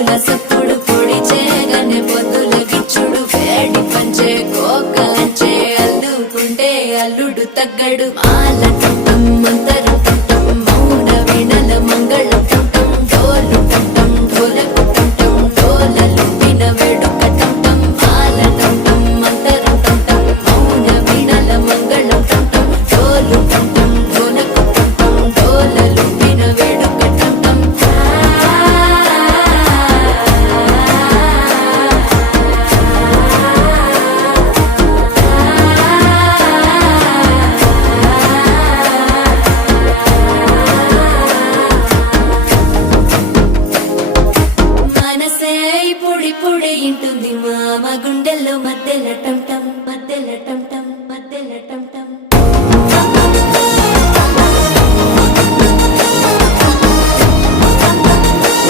డప్పుల సప్పుడు పొడి చేయగానే పొద్దుల గిచ్చుడు వేడి పంచే కోకలంచే అల్లుకుంటే అల్లుడు తగ్గడు మాల టంటం మంతరు టంటం మౌన వీణల మంగళం టంటం డోలు టంటం ఢోలకు టంటం డోలలు విన వేడుక టంటం మాల టంటం మంతరు టంటం మౌన వీణల మంగళం టంటం డోలు టంటం ఢోలకు టంటం డోలలు విన వేడుక టంటం మనసే పొడి పొడి ఇంటుంది మామ గుండెల్లో మధ్యల టంటం